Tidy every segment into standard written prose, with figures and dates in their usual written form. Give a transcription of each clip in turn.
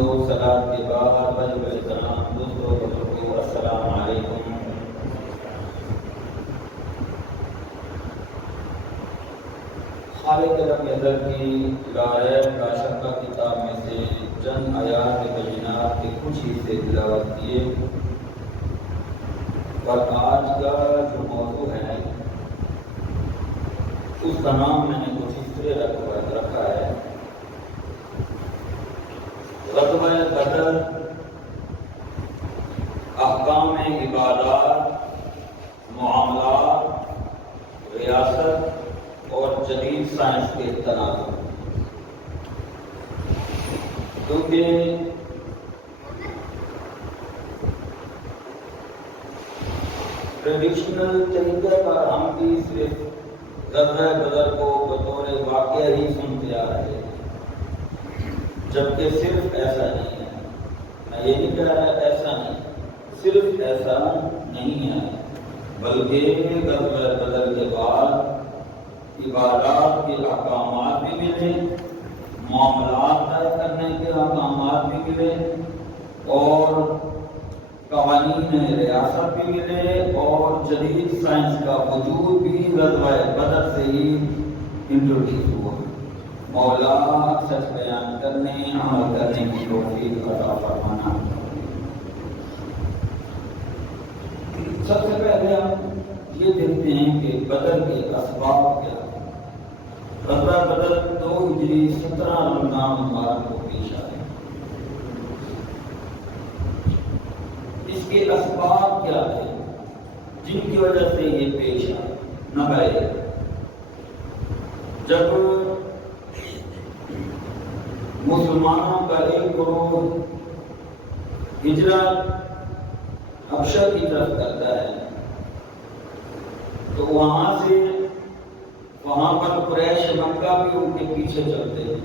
و صلاۃ کے بعد واجب احترام دوستوں بزرگوں السلام علیکم۔ خالق رب ازل کی لاریب لا شکا کتاب میں سے چند آیات بینات کے کچھ حصے تلاوت کیے، اور آج کا جو موضوع ہے اس کا نام میں نے کچھ اس طرح رکھا ہے، غزوہ بدر، احکام عبادات، معاملات، ریاست اور جدید سائنس کے تناظر۔ کیونکہ ٹریڈیشنل طریقے پر ہم بھی صرف غزوہ بدر کو بطور واقعہ ہی سنتے آ رہے ہیں، جبکہ صرف ایسا نہیں ہے۔ میں یہ نہیں کہہ رہا ایسا نہیں، صرف ایسا نہیں ہے، بلکہ غزوہ بدر کے بعد عبادات کے احکامات بھی ملے، معاملات طے کرنے کے احکامات بھی ملے، اور قوانین ریاست بھی ملے، اور جدید سائنس کا وجود بھی غزوہ بدر سے ہی انٹروڈیوس ہوا۔ مولا سچ بیان کرنے، عمل کرنے کی توفیق عطا فرمانا۔ سب سے پہلے ہم یہ دیکھتے ہیں کہ بدر کے اسباب کیا ہیں۔ غزوہ بدر 2 ہجری 17 رمضان مبارک کو پیش آئے۔ اس کے اسباب کیا تھے جن کی وجہ سے یہ پیش آئے؟ نمبر 1، جب مسلمانوں کا ایک گروہ ہجرت حبشہ کی طرف کرتا ہے تو وہاں پر قریش مکہ بھی ان کے پیچھے چلتے ہیں۔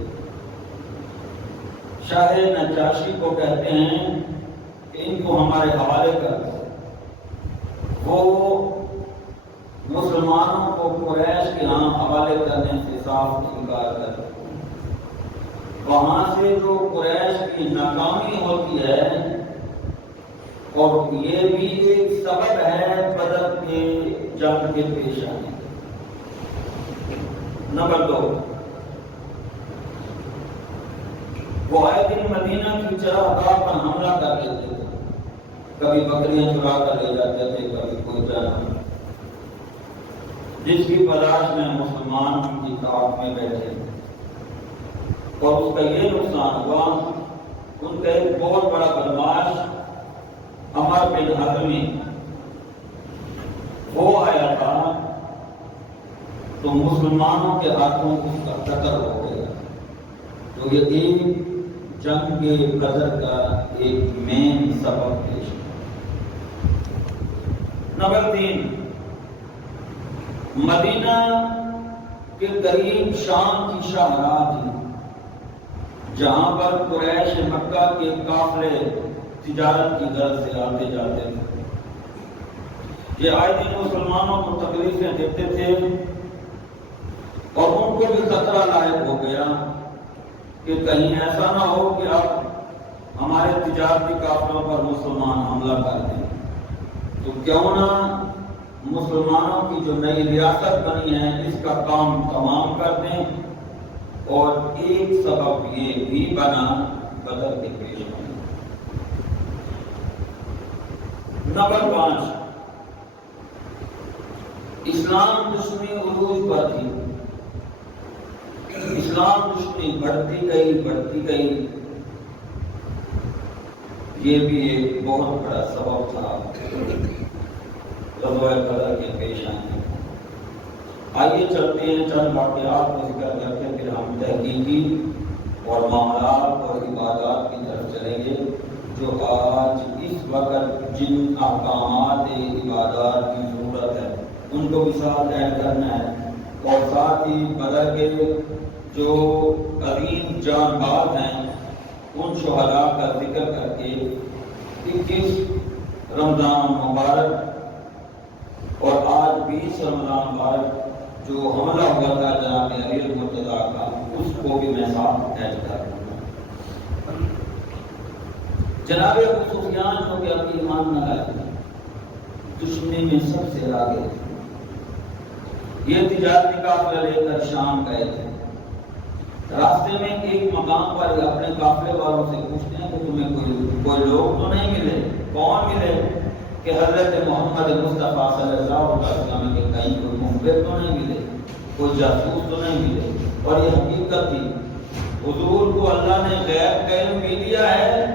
شاہ نجاشی کو کہتے ہیں کہ ان کو ہمارے حوالے کر دو۔ وہ مسلمانوں کو قریش کے ہاں حوالے کرنے سے صاف انکار کرتے ہیں۔ وہاں سے جو قریش کی ناکامی ہوتی ہے، اور یہ بھی ایک سبب ہے بدر کے جنگ کے پیش آنے۔ نمبر 2، وہ آئے دن مدینہ کی چراگاہ پر حملہ کر دیتے تھے، کبھی بکریاں چرا کر لے جاتے تھے، کبھی کوئی جانور، جس کی تلاش میں مسلمان ان کی طاقت میں بیٹھے، اور اس کا یہ نقصان ہوا، ان کا ایک بہت بڑا بدماش عمر بن حضمی وہ آیا تھا تو مسلمانوں کے ہاتھوں اس کا قتل ہو گیا۔ تو یہ ایک جنگ کے بدر کا ایک مین سبب پیش ہے۔ نمبر 3، مدینہ کے قریب شام کی شاہراہ تھی، جہاں پر قریش مکہ کے قافلے تجارت کی غرض سے آتے جاتے تھے۔ یہ آئے دن مسلمانوں کو تکلیفیں دیتے تھے، اور ان کو بھی خطرہ لاحق ہو گیا کہ کہیں ایسا نہ ہو کہ اب ہمارے تجارتی قافلوں پر مسلمان حملہ کر دیں، تو کیوں نہ مسلمانوں کی جو نئی ریاست بنی ہے اس کا کام تمام کر دیں، اور ایک سبب یہ بھی بنا بدر کے پیش آنے۔ نمبر 5، اسلام دشمنی عروج پر تھی، اسلام دشمنی بڑھتی گئی، یہ بھی ایک بہت بڑا سبب تھا غزوہ بدر کے پیش آنے۔ آئیے چلتے ہیں چند واقعات کو ذکر کر کے پھر ہم تحقیقی اور معاملات اور عبادات کی طرف چلیں گے، جو آج اس وقت جن احکامات عبادات کی ضرورت ہے ان کو بھی ساتھ ایڈ کرنا ہے، اور ساتھ ہی بدر کے جو عظیم جان باز ہیں ان شہداء کا ذکر کر کے 21 رمضان مبارک اور آج 20 رمضان مبارک جو حملہ ہوا تھا جناب علی المرتضیٰ کا، اس کو بھی میں ساتھ ایڈ کر دوں گا۔ جناب ابو سفیان جو کہ ابھی ایمان نہ لائے دشمنی میں سب سے آگے تھے، یہ تجارتی قافلہ لے کر شام گئے تھے۔ راستے میں ایک مقام پر اپنے قافلے والوں سے پوچھتے ہیں کہ تمہیں کوئی لوگ تو نہیں ملے؟ کون ملے؟ کہ حضرت محمد مصطفیٰ صلی اللہ علیہ وسلم کے کہیں کوئی مخبر تو نہیں ملے، کوئی جاسوس تو نہیں ملے؟ اور یہ حقیقت تھی، حضور کو اللہ نے غیب کا علم بھی دیا ہے،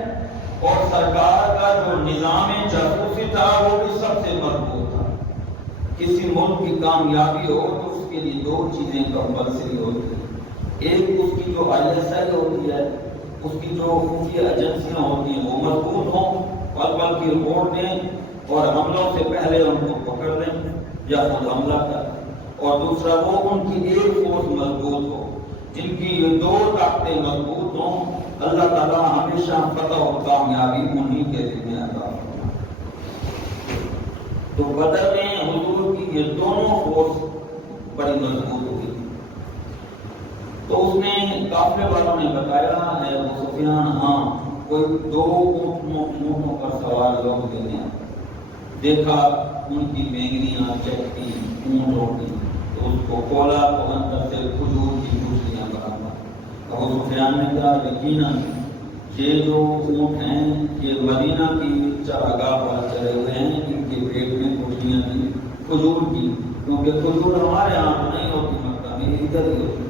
اور سرکار کا جو نظام جاسوسی تھا وہ بھی سب سے مضبوط تھا۔ کسی ملک کی کامیابی ہو تو اس کے لیے دو چیزیں کمپلسری ہوتی ہیں، ایک اس کی جو ISI ہوتی ہے، اس کی جو خفیہ ایجنسیاں ہوتی ہیں وہ مضبوط ہوں، پل پل کی رپورٹ دیں اور حملوں سے پہلے ان کو پکڑ لیں یا خود حملہ کریں، اور دوسرا وہ ان کی ایئر فورس مضبوط ہو، جن کی یہ دو طاقتیں مضبوط ہوں، اللہ تعالیٰ ہمیشہ فتح اور کامیابی انہی کے ذمہ عطا فرمائے۔ تو بدر میں حضور کی یہ دونوں فورس بڑی مضبوط ہوئی۔ تو اس نے قافلے والوں نے بتایا ہے ابو سفیان ہاں کوئی دو اونٹوں پر سوار لوگ دینے ہیں، دیکھا ان کی مینگنیاں چکتی اونٹ ہوتی، تو اس کو کھولا تو اندر سے کھجور کی گوشتیاں برآمد۔ ابو سفیان نے کہا یقیناً یہ جو اونٹ ہیں یہ مدینہ کی چراگاہ پر چلے ہوئے ہیں، ان کے پیٹ میں گوشتیاں تھیں کھجور کی، کیونکہ کھجور ہمارے یہاں تو نہیں ہوتی مکہ میں، ادھر ہی ہوتی۔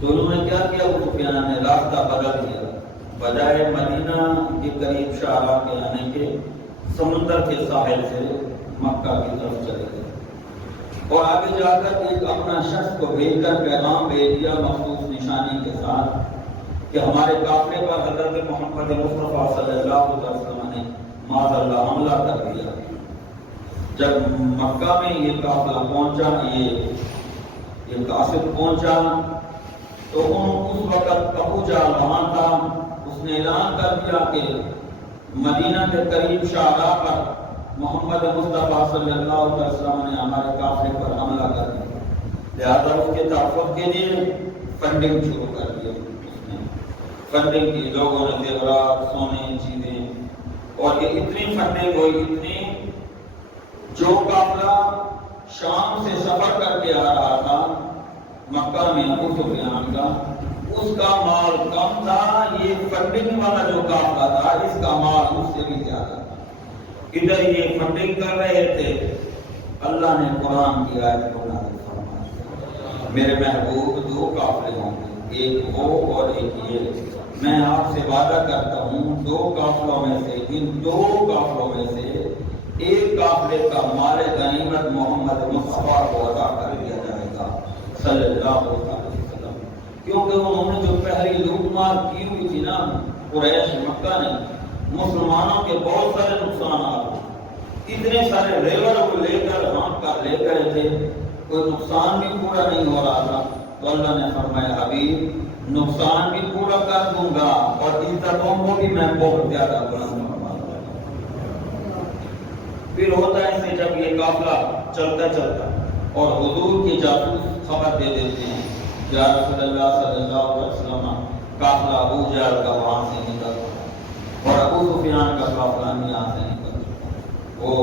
تو انہوں نے کیا کیا؟ ابو سفیان نے راستہ بدل دیا، بجائے مدینہ کے قریب شاہراہ کے آنے کے سمندر کے ساحل سے مکہ کی طرف چلے گئے، اور آگے جا کر ایک اپنا شخص کو بھیج کر پیغام بھیج دیا مخصوص نشانی کے ساتھ کہ ہمارے قافلے پر حضرت محمد مصطفیٰ صلی اللہ علیہ وسلم نے معاذ اللہ حملہ کر دیا۔ جب مکہ میں یہ قافلہ پہنچا، یہ قاصد پہنچا، تو اس وقت ابو جہل وہاں تھا، اس نے اعلان کر دیا کہ مدینہ کے قریب شاہراہ پر محمد مصطفیٰ صلی اللہ علیہ وسلم نے ہمارے قافلے پر حملہ کر دیا، لہٰذا اس کے تحفظ کے لیے فنڈنگ شروع کر دی۔ اس نے فنڈنگ کی، لوگوں نے زیورات، سونے، چیزیں، اور یہ اتنی فنڈنگ ہوئی، اتنی، جو قافلہ شام سے سفر کر کے آ رہا تھا مکہ میں ابو سفیان کا، اس کا مال کم تھا، یہ فنڈنگ والا جو قافلہ تھا اس کا مال اس سے بھی زیادہ تھا۔ ادھر یہ فنڈنگ کر رہے تھے، اللہ نے قرآن کی آیت کو نازل فرمایا، میرے محبوب دو قافلے ہوں گے، ایک وہ اور ایک یہ، میں آپ سے وعدہ کرتا ہوں دو قافلوں میں سے، ان دو قافلوں میں سے ایک قافلے کا مال غنیمت محمد مصطفیٰ کو عطا کر دیا جائے گا صلی اللہ علیہ وسلم، کیونکہ انہوں نے جو پہلی لوٹ مار کی ہوئی تھی نا قریش مکہ نے، مسلمانوں کے بہت سارے نقصانات، اتنے سارے ریور کو لے کر ہانپ کر لے گئے تھے، کوئی نقصان بھی پورا نہیں ہو رہا تھا، تو اللہ نے فرمایا حبیب نقصان بھی پورا کر دوں گا اور عزتوں کو بھی میں بہت زیادہ بلند فرماؤں گا۔ پھر ہوتا ہے کہ جب یہ قافلہ چلتا چلتا اور حضور کے جاسوس خبر دے دیتے ہیں یا رسول اللہ صلی اللہ علیہ وسلم قافلہ ابو جہل کا وہاں سے نکل اور ابو سفیان کا قافلہ یہاں سے نکل چکا، وہ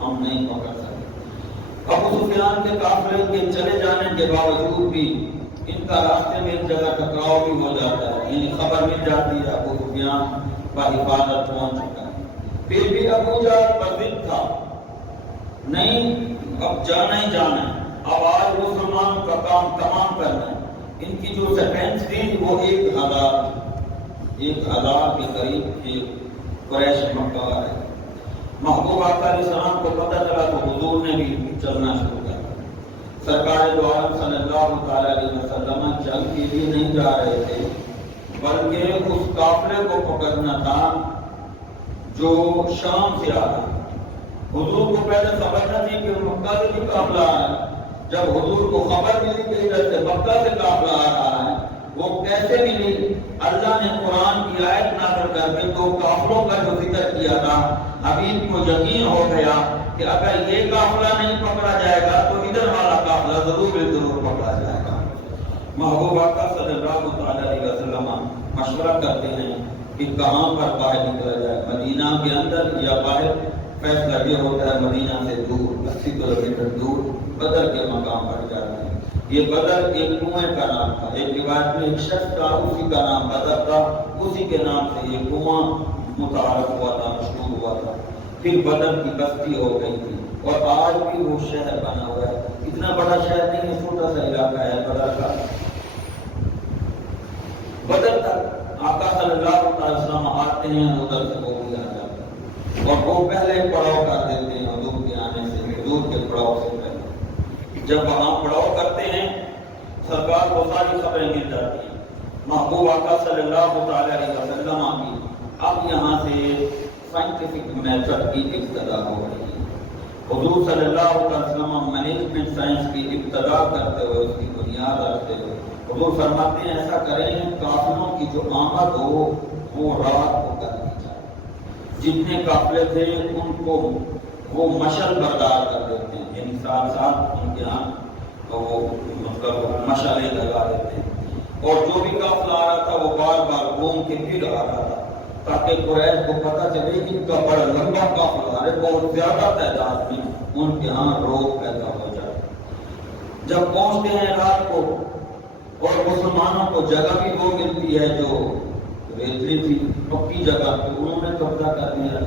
ہم نہیں پکڑ سکتے۔ ابو سفیان کے قافلے کے چلے جانے کے باوجود بھی ان کا راستے میں ایک جگہ ٹکراؤ بھی ہو جاتا ہے، یعنی خبر مل جاتی ہے ابو سفیان بحفاظت پہنچ چکا ہے، پھر بھی ابو جہل پر ضد تھا، نہیں اب جانا ہی جانا ہے، اب آج مسلمانوں کا کام تمام کرنا ہے۔ ان کی جو سیکنڈز تھی وہ 1000 کے قریب یہ قریش مکہ والے، محبوب آقا علیہ السلام کو پتہ چلا تو حضور نے بھی چلنا شروع کیا۔ سرکار دو عالم صلی اللہ تعالی علیہ وسلم جنگ کے لیے نہیں جا رہے تھے، بلکہ اس قافلے کو پکڑنا تھا جو شام سے آ رہا۔ حضور کو پہلے خبر نہ تھی کہ مکہ سے بھی قافلہ آ رہا ہے، جب حضور کو خبر ملی کہ ادھر سے مکہ سے قافلہ آ رہا ہے، وہ کیسے ملی؟ اللہ نے قرآن کی آیت نازل کر کے دو قافلوں کا جو ذکر کیا تھا، حبیب کو یقین ہو گیا کہ اگر یہ قافلہ نہیں پکڑا جائے گا تو ادھر والا قافلہ ضرور پکڑا جائے گا۔ محبوب آقا صلی اللہ علیہ وسلم مشورہ کرتے ہیں کہ کہاں پر باہر نکلا جائے، مدینہ کے اندر یا باہر۔ فیصلہ یہ ہوتا ہے مدینہ سے دور 80 کلومیٹر دور بدر کے مقام پر جاتے ہیں۔ یہ بدر ایک کنویں کا نام تھا، ایک روایت میں ایک شخص کا اسی کا نام بدر تھا، اسی کے نام سے یہ کنواں متعارف ہوا تھا، مشہور ہوا تھا۔ پھر بدر کی بستی ہو گئی تھی اور آج بھی وہ شہر بنا ہوا ہے۔ اتنا بڑا شہر نہیں ہے، چھوٹا سا علاقہ ہے بدر کا۔ بدر تک آقا صلی اللہ علیہ وسلم آتے ہیں، ادھر سے وہ بھی آ جاتے ہیں اور وہ پہلے پڑاؤ کر دیتے ہیں حضور کے آنے سے، حضور کے پڑاؤ سے پہلے۔ جب وہاں پڑاؤ کرتے ہیں سرکار کو ساری خبریں مل جاتی ہیں، محبوب آقا صلی اللہ علیہ وسلم کی اب یہاں سے سائنٹیفک میتھڈ کی ابتدا ہو رہی ہے۔ حضور صلی اللہ علیہ وسلم مینجمنٹ سائنس کی ابتدا کرتے ہوئے، اس کی بنیاد رکھتے ہوئے حضور فرماتے ہیں ایسا کریں کافروں کی جو آمد ہو وہ رات کو کر دی جائے۔ جتنے قافلے تھے ان کو وہ مشعل بردار کر دیتے ہیں، یعنی ساتھ ساتھ ان کے ہاں وہ مطلب مشعلیں لگا دیتے ہیں، اور جو بھی قافلہ آ رہا تھا وہ بار بار گھوم کے پھر آ رہا تھا تاکہ قریش کو پتہ چلے کہ ان کا بڑا لمبا قافلہ ہے، بہت زیادہ تعداد میں ان کے ہاں روک پیدا ہو جائے۔ جب پہنچتے ہیں رات کو اور مسلمانوں کو جگہ بھی وہ ملتی ہے جو ریتلی تھی، پکی جگہ پہ انہوں نے قبضہ کر دیا۔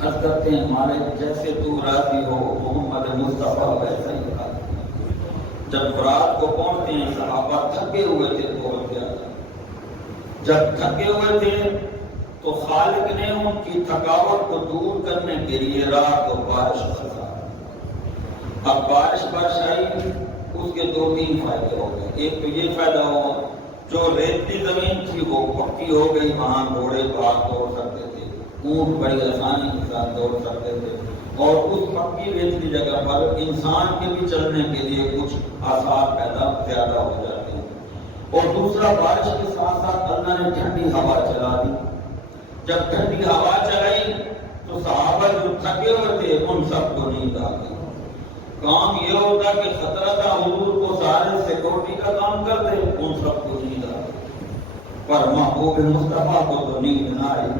عرض کرتے ہیں مالک جیسے تو راضی ہو محمد مصطفیٰ ویسا ہی راضی۔ جب رات کو پہنچتے ہیں صحابہ تھکے ہوئے تھے بہت زیادہ، جب تھکے ہوئے تھے تو خالق نے ان کی تھکاوٹ کو دور کرنے کے لیے رات کو بارش برسا۔ اب بارش آئی، اس کے دو تین فائدے ہو گئے۔ ایک تو یہ فائدہ ہوا جو ریتلی زمین تھی وہ پکی ہو گئی، وہاں گھوڑے بھاگ دوڑ سکتے تھے، اونٹ بڑی آسانی کے ساتھ دوڑ سکتے تھے، اور اس پکی ریتلی جگہ پر انسان کے بھی چلنے کے لیے کچھ آثار پیدا زیادہ ہو جاتے ہیں۔ اور دوسرا بارش کے ساتھ ساتھ اللہ نے ٹھنڈی ہوا چلا دی۔ جب ٹھنڈی ہوا چلائی تو صحابہ جو تھکے ہوئے تھے ان سب کو نیند آ گئی۔ کام یہ ہوتا کہ خطرہ تھا حضور کو سارے سیکورٹی کا کام کرتے، ان سب کو نیند آ گئی، پر محبوب مصطفیٰ کو تو نیند نہ آئی۔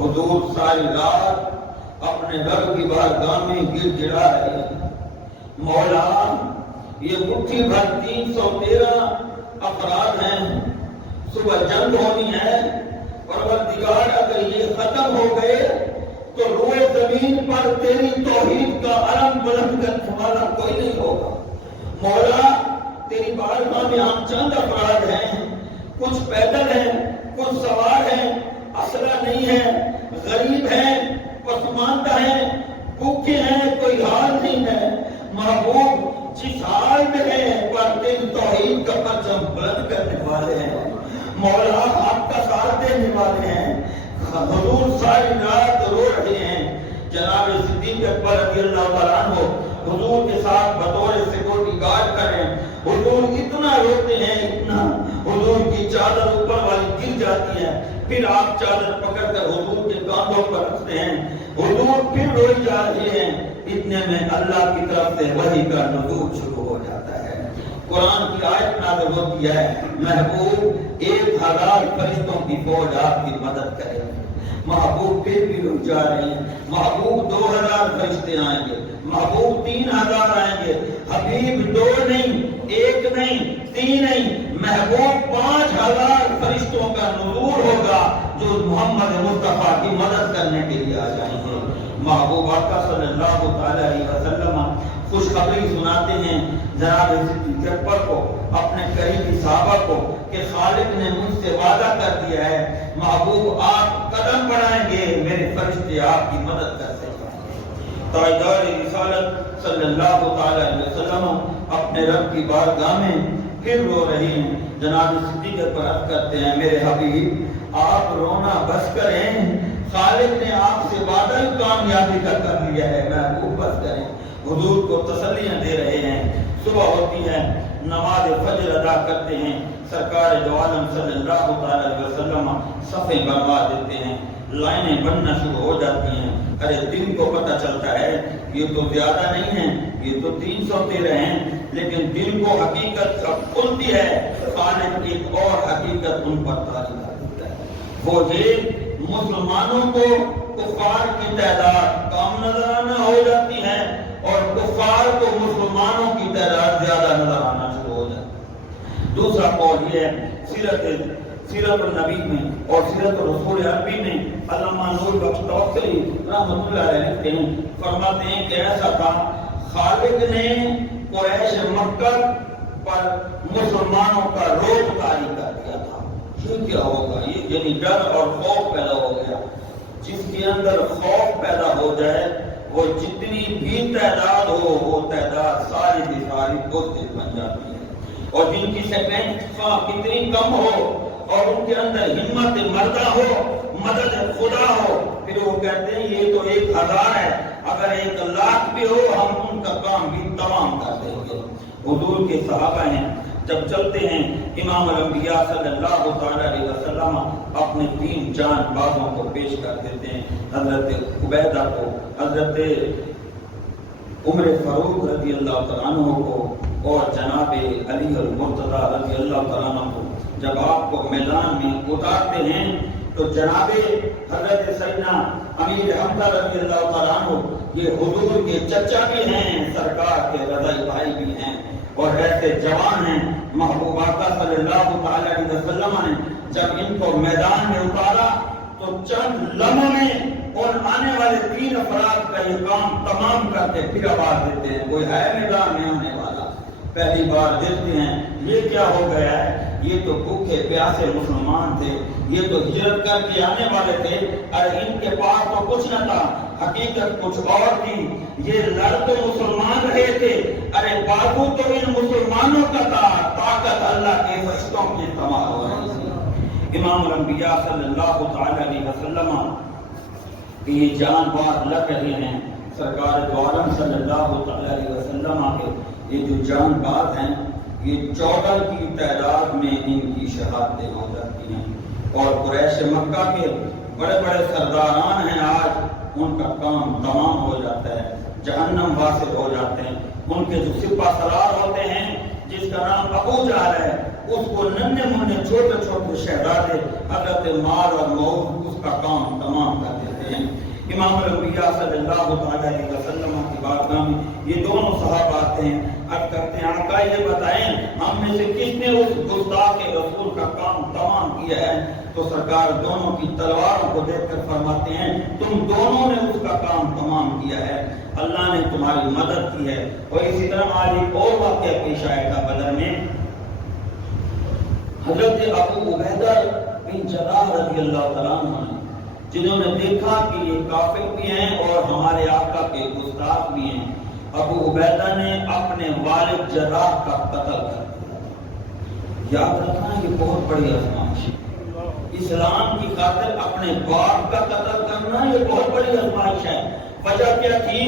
حضور ساری رات اپنے رب کی بارگاہ میں گر گڑا رہے ہیں، مولا یہ مٹھی بھر 313 افراد ہیں، صبح جنگ ہونی ہے، پروردگار اگر یہ ختم ہو گئے تو روئے زمین پر تیری توحید کا علم بلند کرنے والا کوئی نہیں ہوگا۔ مولا تیری بارگاہ میں ہم چند افراد ہیں، کچھ پیدل ہیں، کچھ سوار ہیں، اسلحہ نہیں ہے، غریب ہیں، پسماندہ ہیں، بھوکے ہیں، کوئی حال نہیں ہے۔ محبوب جس حال میں ہیں پر تیری توحید کا پرچم بلند کرنے والے ہیں، مولا آپ کا ساتھ دینے والے ہیں۔ حضور ساری رات رو رہے ہیں۔ جناب صدیق اکبر رضی اللہ تعالیٰ عنہ حضور کے ساتھ بطور سیکورٹی گارڈ کریں، حضور اتنا روتے ہیں، اتنا حضور کی چادر اوپر والی گر جاتی ہے، پھر آپ چادر پکڑ کر حضور کے کاندھوں پر رکھتے ہیں، حضور پھر روئی جا رہے ہیں۔ اتنے میں اللہ کی طرف سے وحی کا نزول شروع ہو جاتا ہے، قرآن کی آیت نازل ہوتی ہے، محبوب 1000 فرشتوں کی فوج آپ کی مدد کرے گی۔ محبوب پھر بھی رک جا رہے ہیں، محبوب 2000 فرشتے آئیں گے، محبوب 3000 آئیں گے، حبیب 2 نہیں، 1 نہیں، 3 نہیں، محبوب 5000 فرشتوں کا نزول ہوگا جو محمد مصطفیٰ کی مدد کرنے کے لیے آ جائیں گے۔ محبوب آقا صلی اللہ علیہ وسلم خوشخبری سناتے ہیں جناب صدیق اکبر کو، اپنے قریبی صحابہ کو، کہ خالق نے مجھ سے وعدہ کر دیا ہے محبوب آپ قدم بڑھائیں گے میرے فرشتے آپ کی مدد کرتے ہیں۔ تاجدار رسالت صلی اللہ علیہ وسلم اپنے رب کی بارگاہ میں پھر رو رہے ہیں۔ جناب صدیق اکبر عرض کرتے ہیں میرے حبیب آپ رونا بس کریں، خالق نے آپ سے وعدہ کامیابی کا کر لیا ہے، محبوب بس کریں۔ حضور کو تسلیاں دے رہے ہیں۔ صبح ہوتی ہے، نماز فجر ادا کرتے ہیں، سرکار دو عالم صلی اللہ علیہ وسلم صفیں بنوا دیتے ہیں، لائنیں بننا شروع ہو جاتی ہیں۔ ارے دن کو پتہ چلتا ہے یہ تو زیادہ نہیں ہیں، یہ تو 313 ہیں، لیکن دن کو حقیقت کھلتی ہے، خالق ایک اور حقیقت ان پر طاری کر دیتا ہے۔ وہ یہ مسلمانوں کو کفار کی تعداد کم نظر آنا ہو جاتی ہے اور کفار کو مسلمانوں کی تعداد زیادہ نظر آنا شروع ہو جاتی ہے۔ دوسرا قول یہ ہے سیرت النبی میں اور سیرت الرسول عربی میں علامہ نور بخش توکلی رحمۃ اللہ علیہ لکھتے ہیں، فرماتے ہیں کہ ایسا تھا خالق نے قریش مکہ پر مسلمانوں کا روب طاری کر دیا تھا۔ یہ کیا ہوگا؟ یہ یعنی ڈر اور خوف پیدا ہو گیا۔ جس کے اندر خوف پیدا ہو جائے وہ جتنی بھی تعداد ہو وہ تعداد ساری کی ساری بزدل بن جاتی ہے، اور جن کی سیکنڈ کتنی کم ہو اور ان کے اندر ہمت مردہ ہو، مدد خدا ہو، پھر وہ کہتے ہیں یہ تو 1000 ہے، اگر 1,00,000 بھی ہو ہم ان کا کام بھی تمام کر دیں گے۔ حضور کے صحابہ ہیں، جب چلتے ہیں امام الانبیاء صلی اللہ تعالی علیہ وسلم اپنے 3 جان بازوں کو پیش کر دیتے ہیں، حضرت عبیدہ کو، حضرت عمر فاروق رضی اللہ تعالیٰ عنہ کو، اور جناب علی المرتضی رضی اللہ تعالیٰ عنہ کو۔ جب آپ کو میدان میں اتارتے ہیں تو جناب حضرت سیدنا امیر حمزہ رضی اللہ تعالیٰ عنہ یہ حضور کے چچا بھی ہیں، سرکار کے رضائی بھائی بھی ہیں، اور ایسے جوان ہیں۔ محبوب آقا صلی اللہ تعالی علیہ وسلم نے جب ان کو میدان میں اتارا تو چند لمحوں میں اور آنے والے 3 افراد کا یہ کام تمام کرتے پھر آواز دیتے ہیں کوئی ہے میدان میں آنے والا۔ پہلی بار دیکھتے ہیں یہ کیا ہو گیا ہے، یہ تو بھوکے پیاسے مسلمان تھے، یہ تو ہجرت کر کے آنے والے تھے، ارے ان کے پاس تو کچھ نہ تھا، حقیقت کچھ اور تھی۔ یہ لڑ تو مسلمان رہے تھے، ارے بازو تو ان مسلمانوں کا تھا، طاقت اللہ کے فرشتوں کی استعمال ہو رہی تھی۔ امام الانبیاء صلی اللہ تعالی علیہ وسلم کہ یہ جان بار لگ رہے ہیں، سرکار دو عالم صلی اللہ تعالی علیہ وسلم کے یہ جو جان باز ہیں یہ 14 کی تعداد میں ان کی شہادتیں ہو جاتی ہیں، اور قریش مکہ کے بڑے بڑے سرداران ہیں آج ان کا کام تمام ہو جاتا ہے، جہنم واصل ہو جاتے ہیں۔ ان کے جو سپہ سالار ہوتے ہیں جس کا نام ابو جہل ہے، اس کو ننھے منھے چھوٹے چھوٹے شہزادے حضرت مال اور موت اس کا کام تمام کر دیتے ہیں۔ امام الانبیاء صلی اللہ علیہ وسلم کی بارگاہ میں یہ دونوں صحابہ آتے ہیں، عرض کرتے ہیں آقا یہ بتائیں ہم میں سے کس نے اس گستاخ رسول کا کام تمام کیا ہے؟ تو سرکار دونوں کی تلواروں کو دیکھ کر فرماتے ہیں تم دونوں نے اس کا کام تمام کیا ہے، اللہ نے تمہاری مدد کی ہے۔ اور اسی طرح آج ایک اور واقعہ پیش آئے گا بدر میں، حضرت ابو عبیدہ بن جراح رضی اللہ تعالیٰ عنہ جنہوں نے دیکھا کہ یہ کافر بھی ہیں اور ہمارے آقا کے گستاخ بھی ہیں، ابو عبیدہ نے اپنے والد جراح کا قتل کر دیا۔ یاد رکھنا یہ بہت بڑی آزمائش ہے، اسلام کی خاطر اپنے باپ کا قتل کرنا یہ بہت بڑی آزمائش ہے۔ وجہ کیا تھی؟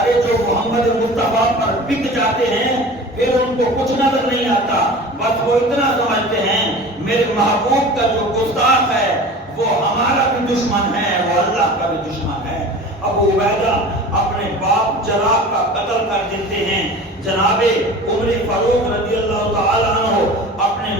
ارے جو محمد مصطفیٰ پر بک جاتے ہیں پھر ان کو کچھ نظر نہیں آتا، بس وہ اتنا سمجھتے ہیں میرے محبوب کا جو گستاخ ہے وہ ہمارا بھی دشمن ہے، وہ اللہ کا بھی دشمن ہے۔ ابو عبیدہ اپنے باپ جراح کا قتل کر دیتے ہیں، جناب عمر فاروق رضی اللہ تعالی عنہ اپنے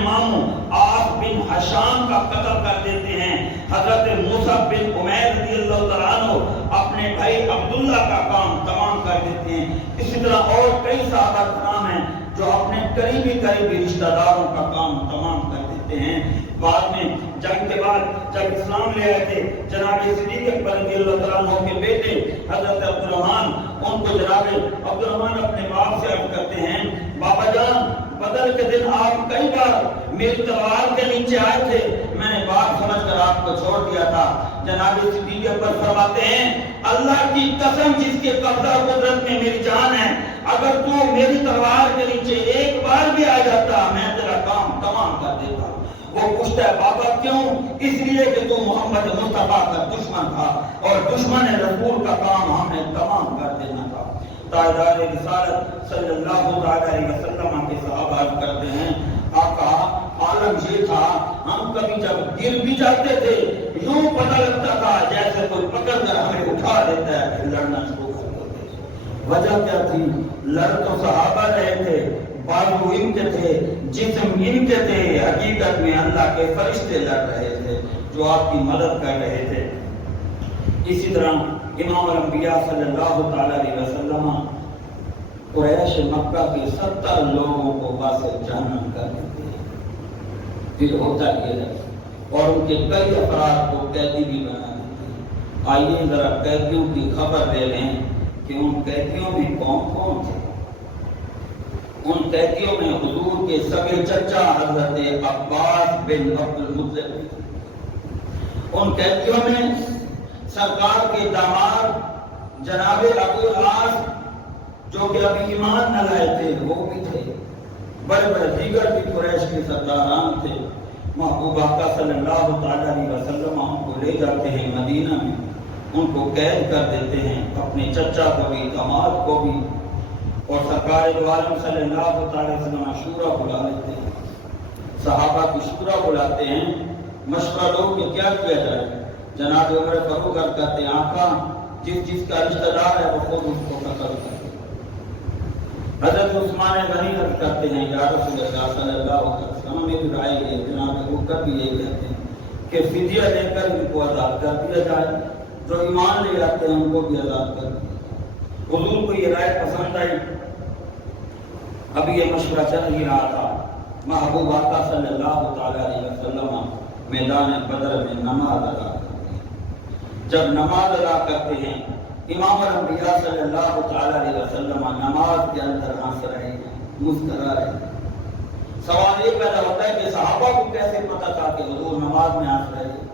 ماموں عاص بن حشام کا قتل کر دیتے ہیں، حضرت مصعب بن عمیر رضی اللہ تعالی عنہ اپنے بھائی عبداللہ کا کام تمام کر دیتے ہیں۔ اسی طرح اور کئی صحابہ کرام ہیں جو اپنے قریبی رشتہ داروں کا کام تمام کر دیتے ہیں۔ بعد میں جنگ کے بعد جب اسلام لے آئے تھے جناب صدیق اکبر رضی اللہ تعالیٰ عنہ کے بیٹے حضرت عبدالرحمن، ان کو جناب عبدالرحمن اپنے باپ سے عرض کرتے ہیں بابا جان بدر کے دن آپ کئی بار میری تلوار کے نیچے آئے تھے، میں نے بات سمجھ کر آپ کو چھوڑ دیا تھا۔ جناب صدیق اکبر فرماتے ہیں اللہ کی قسم جس کے قبضہ قدرت میں میری جان ہے، اگر تو میری تلوار کے نیچے ایک بار بھی آ جاتا میں تیرا کام تمام کر دیتا۔ وہ پوچھتا ہے بابا کیوں؟ اس لیے کہ تو محمد مصطفیٰ کا دشمن تھا اور دشمن رسول کا کام ہم نے تمام کر دینا تھا۔ تاجدار رسالت صلی اللہ علیہ وسلم کے صحابہ کرتے ہیں آقا عالم یہ تھا ہم کبھی جب گر بھی جاتے تھے یوں پتہ لگتا تھا جیسے کوئی پکڑ کر ہمیں اٹھا دیتا ہے، پھر لڑنا شروع کر دیتے۔ وجہ کیا تھی؟ لڑ تو صحابہ رہے تھے، بازو ان کے تھے، جسم ان کے تھے، حقیقت میں اللہ کے فرشتے لڑ رہے تھے جو آپ کی مدد کر رہے تھے۔ اسی طرح امام الانبیاء صلی اللہ تعالی علیہ وسلم قریش مکہ کے 70 لوگوں کو باعث جہنم کر دیتے ہیں، پھر ہوتا یہ ہے، اور ان کے کئی افراد کو قیدی بھی بنا دیتے ہیں۔ آئیے ذرا قیدیوں کی خبر دے لیں کہ ان قیدیوں میں کون کون تھے۔ ان قیدیوں میں حضور کے سگے چچا حضرت عباس بن عبد المطلب تھے۔ ان قیدیوں میں سرکار کے داماد جناب ابو العاص جو کہ ابھی ایمان نہ لائے تھے وہ بھی تھے، بڑے بڑے دیگر بھی قریش کے سرداران تھے۔ محبوب آقا صلی اللہ تعالی علیہ وسلم ان کو لے جاتے ہیں مدینہ میں، ان کو قید کر دیتے ہیں، اپنے چچا کو بھی داماد کو بھی، اور سرکار دو عالم صلی اللہ تعالی وسلم شورا بلا لیتے ہیں، صحابہ کی شورا بلاتے ہیں، مشورہ لو کہ کیا کیا جائے۔ جناب عمر فاروق عرض کرتے ہیں آقا جس کا رشتہ دار ہے وہ خود اس کو قتل کرے۔ حضرت عثمان غنی عرض کرتے ہیں یا رسول اللہ صلی اللہ علیہ وسلم میری رائے یہ، جناب ابو بکر بھی یہ کہتے ہیں کہ فدیہ دے کر ان کو آزاد کر دیا جائے، جو ایمان لے آتے ہیں ان کو بھی آزاد کر دیا جائے۔ حضور کو یہ رائے پسند آئی۔ ابھی یہ مشورہ چل ہی رہا تھا، محبوب آقا صلی اللہ تعالی علیہ وسلم میدان بدر میں نماز ادا کرتے ہیں۔ جب نماز ادا کرتے ہیں امام الانبیاء صلی اللہ تعالی علیہ وسلم نماز کے اندر ہنس رہے ہیں، مسکرا رہے ہیں۔ سوال یہ پیدا ہوتا ہے کہ صحابہ کو کیسے پتہ تھا کہ حضور نماز میں ہنس رہے ہیں؟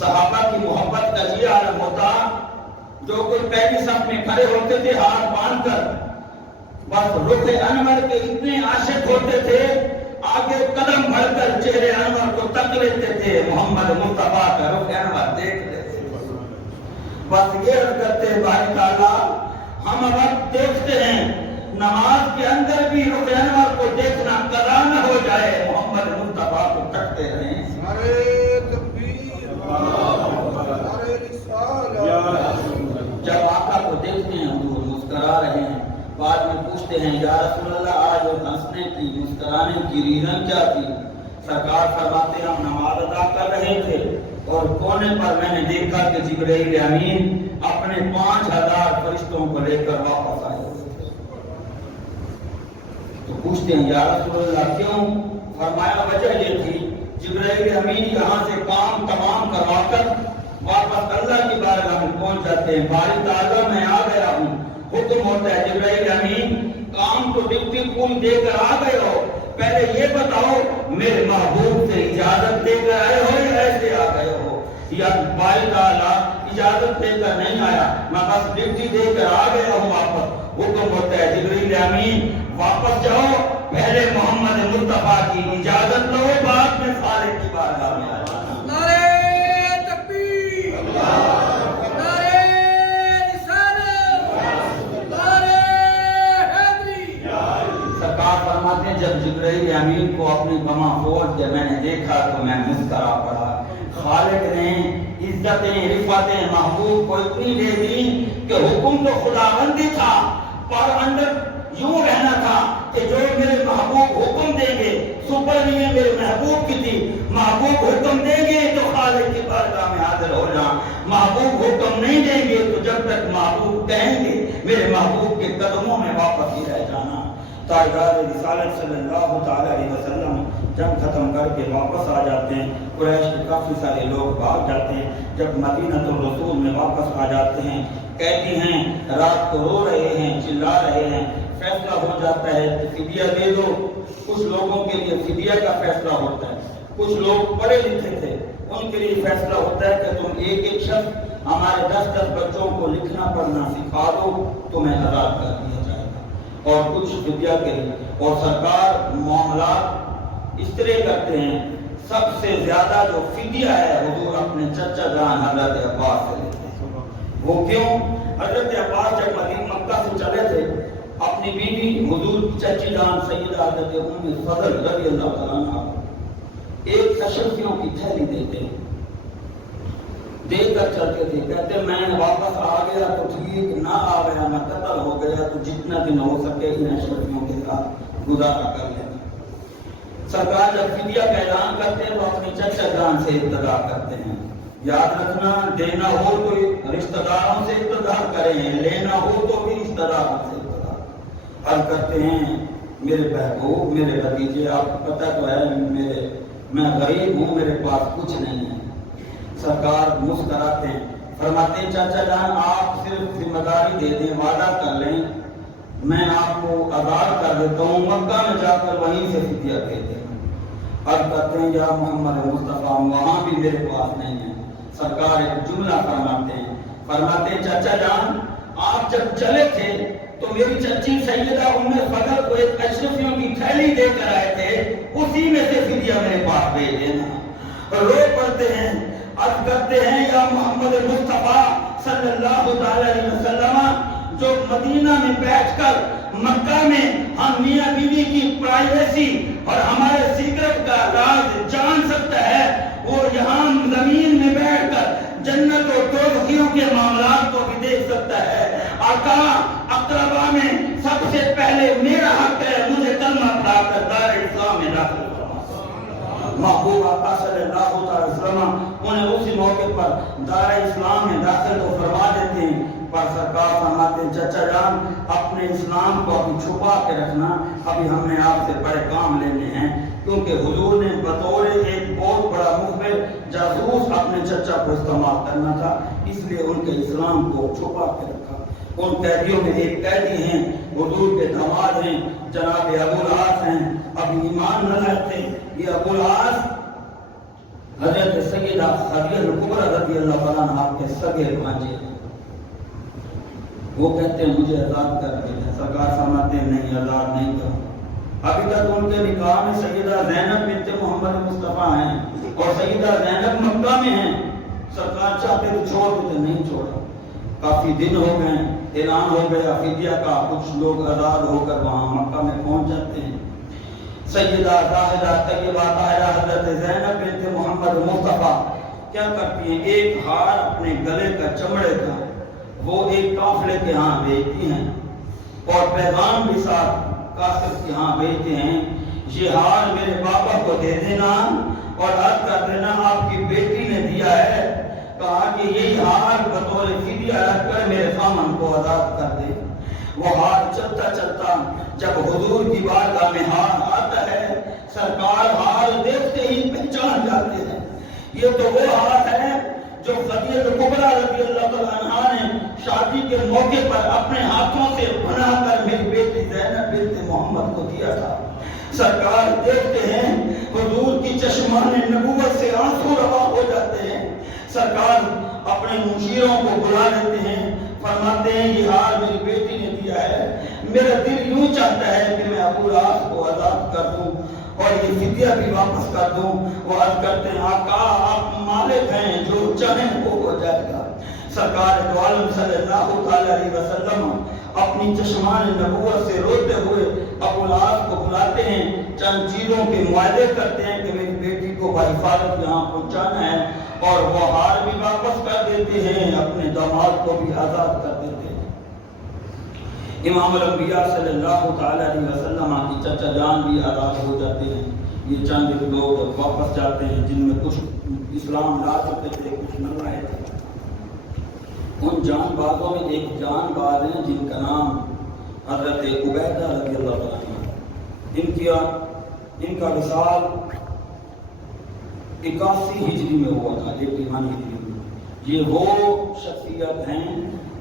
صحابہ کی محبت کا یہ عالم ہوتا جو کوئی پہلی صف میں کھڑے ہوتے تھے ہاتھ باندھ کر، بس رخ انور کے اتنے عاشق ہوتے تھے آگے قدم بڑھ کر چہرے انور کو تک لیتے تھے، محمد مصطفیٰ کا رخ انور دیکھ لیتے، بس یہ عرض کرتے ہیں باری تعالیٰ ہم اب دیکھتے ہیں نماز کے اندر بھی رخ انور کو دیکھنا قضا نہ ہو جائے، محمد مصطفیٰ کو تکتے رہیں۔ نعرہ تکبیر، نعرہ رسالت۔ جب آقا کو دیکھتے ہیں حضور مسکرا رہے ہیں، بعد میں پوچھتے ہیں یا رسول اللہ آج ہنسنے کی مسکرانے کی ریزن کیا تھی؟ سرکار فرماتے ہیں ہم نماز ادا کر رہے تھے اور کونے پر میں نے دیکھا کہ جبرائیل امین اپنے 5000 فرشتوں کو لے کر واپس آئے تھے۔ تو پوچھتے ہیں یا رسول اللہ کیوں؟ فرمایا وجہ یہ تھی جبرائیل امین یہاں سے کام تمام کروا کر واپس اللہ کی بارگاہ میں پہنچ جاتے ہیں، باری تعالیٰ میں آ گیا ہوں، حکم ہوتا ہے جبرائیل امین کام تو ڈپٹی پول دے کر آ گئے ہو، پہلے یہ بتاؤ میرے محبوب سے اجازت دے کر آئے ہو یا ایسے آ گئے ہو؟ یا باری تعالیٰ اجازت دے کر نہیں آیا، میں بس ڈپٹی دے کر آ گیا ہوں واپس۔ حکم ہوتا ہے جبرائیل امین واپس جاؤ، پہلے محمد مصطفیٰ کی اجازت لو، بعد میں خالق کی بارگاہ میں آ جانا۔ نعرہ تکبیر، نعرہ رسالت، نعرہ حیدری۔ سرکار فرماتے ہیں جب جبرائیل امین کو اپنی بما کھول کے میں نے دیکھا تو میں مسکرا پڑا۔ خالق نے عزتیں رفعتیں محبوب کو اتنی دے دی کہ حکم تو خداوندی تھا پر اندر یوں رہنا تھا کہ جو میرے محبوب حکم دیں گے، سپریم میرے محبوب کی تھی، محبوب حکم دیں گے تو خالق کی بارگاہ میں حاضر ہو جانا، محبوب حکم نہیں دیں گے تو جب تک محبوب کہیں گے میرے محبوب کے قدموں میں واپس ہی رہ جانا۔ تاجدار رسالت صلی اللہ تعالی علیہ وسلم جنگ ختم کر کے واپس آ جاتے ہیں، قریش کے کافی سارے لوگ بھاگ جاتے ہیں، جب مدینہ الرسول میں واپس آ جاتے ہیں، قیدی ہیں، رات کو رو رہے ہیں، چلا رہے ہیں، فیصلہ ہو جاتا ہے کہ فدیہ دے دو۔ کچھ لوگوں کے لیے فدیہ کا فیصلہ ہوتا ہے، کچھ لوگ پڑھے لکھے تھے ان کے لیے فیصلہ ہوتا ہے کہ تم ایک ایک شخص ہمارے 10 بچوں کو لکھنا پڑھنا سکھا دو، تمہیں آزاد کر دیا جائے گا، اور کچھ فدیہ کے لیے۔ اور سرکار معاملات اس طرح کرتے ہیں، سب سے زیادہ جو فدیہ ہے حضور اپنے چچا جان حضرت عباس سے لیتے ہیں۔ وہ کیوں؟ حضرت عباس جب مکہ سے چلے تھے اپنی بیوی حضور کی چچی جان سیدہ حضرت ام فضل رضی اللہ تعالیٰ عنہ ایک تشریفیوں کی تھیلی دیتے ہیں، دے کر چلتے تھے، کہتے میں واپس آ گیا تو ٹھیک، نہ آ گیا میں قتل ہو گیا تو جتنا دن ہو سکے ان اشرفیوں کے ساتھ گزارا کر لینا۔ سرکار جب فدیہ کا اعلان کرتے ہیں تو اپنی چچا جان سے ابتدا کرتے ہیں۔ یاد رکھنا، دینا ہو تو رشتہ داروں سے ابتدا کریں، لینا ہو تو بھی رشتہ داروں سے ابتدا۔ عرض کرتے ہیں میرے محبوب، میرے بھتیجے، آپ کو پتہ تو ہے میں غریب ہوں، میرے پاس کچھ نہیں ہے۔ سرکار مسکراتے ہیں، فرماتے ہیں چاچا جان آپ صرف ذمہ داری دے دیں، وعدہ کر لیں، میں آپ کو آزاد کر دیتا ہوں، مکہ میں جا کر وہیں سے فدیہ بھیج دیں۔ عرض کرتے ہیں یا محمد مصطفیٰ وہاں بھی میرے پاس نہیں ہے۔ سرکار ایک جملہ فرماتے ہیں چاچا جان آپ جب چلے تھے تو میری چچی سیدہ ام فضل کو ایک اشرفیوں کی تھیلی دے کر آئے تھے، اسی میں سے فدیہ میرے پاس بھیج دینا۔ رو پڑتے ہیں، عرض کرتے ہیں یا محمد مصطفیٰ صلی اللہ علیہ وسلم جو مدینہ میں بیٹھ کر مکہ میں ہم میاں بیوی کی پرائیویسی اور ہمارے سیکرٹ کا راز جان سکتا ہے، وہ یہاں زمین میں بیٹھ کر جنت و دوزخیوں کے معاملات کو بھی دیکھ سکتا ہے۔ آقا اقربا میں سب سے پہلے میرا حق ہے، مجھے کلمہ پڑھا کر دار اسلام میں داخل کرنا۔ محبوب آقا صلی اللہ علیہ وسلم انہیں اسی موقع پر دار اسلام میں داخل تو فرما دیتے ہیں، پر سرکار فرماتے ہیں چچا جان اپنے اسلام کو ابھی چھپا کے رکھنا، ابھی ہم نے آپ سے بڑے کام لینے ہیں، کیونکہ حضور نے بطور ایک بہت بڑا مخبر جاسوس اپنے چچا کو استعمال کرنا تھا، اس لیے ان کے اسلام کو چھپا کے رکھا۔ ان قیدیوں میں ایک قیدی ہیں، حضور کے داماد ہیں، جناب ابو العاص ہیں، ابھی ایمان نہ لاتے۔ یہ ابو العاص حضرت سیدہ خدیجہ کبریٰ رضی اللہ عنہا کے سگے بھانجے ہیں۔ وہ کہتے ہیں مجھے آزاد کر دیں، سرکار فرماتے ہیں نہیں آزاد نہیں کروں۔ ابھی تک ان کے نکاح میں سیدہ زینب بنت محمد مصطفیٰ ہیں اور سیدہ زینب مکہ میں ہیں، سرکار چاہتے تو چھوڑ دیتے، نہیں چھوڑا۔ کافی دن ہو گئے، اعلان ہو گیا فدیہ کا، کچھ لوگ آزاد ہو کر وہاں مکہ میں پہنچ جاتے ہیں۔ سیدہ زاہدہ طیبہ طاہرہ حضرت زینب بنت محمد مصطفیٰ کیا کرتی ہیں، ایک ہار اپنے گلے کا چمڑے کا وہ ایک قافلے کے ہاں بھیجتی ہیں اور پیغام بھی ساتھ قاصد کے ہاں بھیجتے ہیں، یہ ہار میرے بابا کو دے دینا اور عرض کر دینا آپ کی بیٹی نے دیا ہے، کہا کہ یہی ہار بطور فدیہ رکھ کر میرے خامن کو آزاد کر دے۔ وہ ہار چلتا چلتا جب حضور کی بارگاہ میں ہار آتا ہے، سرکار ہار دیکھتے ہی پہچان جاتے ہیں، یہ تو وہ ہار ہے جو خدیجہ کبریٰ رضی اللہ عنہا نے شادی کے موقع پر اپنے ہاتھوں سے بنا کر میری بیٹی زینب بنت محمد کو دیا تھا۔ سرکار دیکھتے ہیں حضور کی چشمان نبوت سے آنسو روا ہو جاتے ہیں، سرکار اپنے مشیروں کو بلا لیتے ہیں، فرماتے ہیں یہ ہار میری بیٹی نے دیا ہے، میرا دل یوں چاہتا ہے کہ میں ابو العاص کو آزاد کر دوں اور یہ فدیہ بھی واپس کر دوں۔ وہ عرض کرتے ہیں آقا آپ مالک ہیں، جو چاہیں وہ ہو جائے گا۔ سرکار دو عالم صلی اللہ علیہ وسلم اپنی چشمان نبوت سے روتے ہوئے ابو العاص کو بلاتے ہیں، چند چیزوں کے معاہدے کرتے ہیں کہ میری بیٹی کو بحفاظت یہاں پہنچانا ہے، اور وہ ہار بھی واپس کر دیتے ہیں، اپنے داماد کو بھی آزاد کر دیتے ہیں۔ امام الانبیاء صلی اللہ علیہ وسلم کی چچا جان بھی آزاد ہو جاتے ہیں۔ یہ چند لوگ واپس جاتے ہیں جن میں کچھ اسلام لا چکے تھے، کچھ نہ لائے تھے۔ ان جان بازوں میں ایک جان باز ہیں جن کا نام حضرت عبیدہ رضی اللہ عنہ، ان کا وصال 81 ہجری میں ہوا تھا، 81 ہجری میں۔ یہ وہ شخصیت ہیں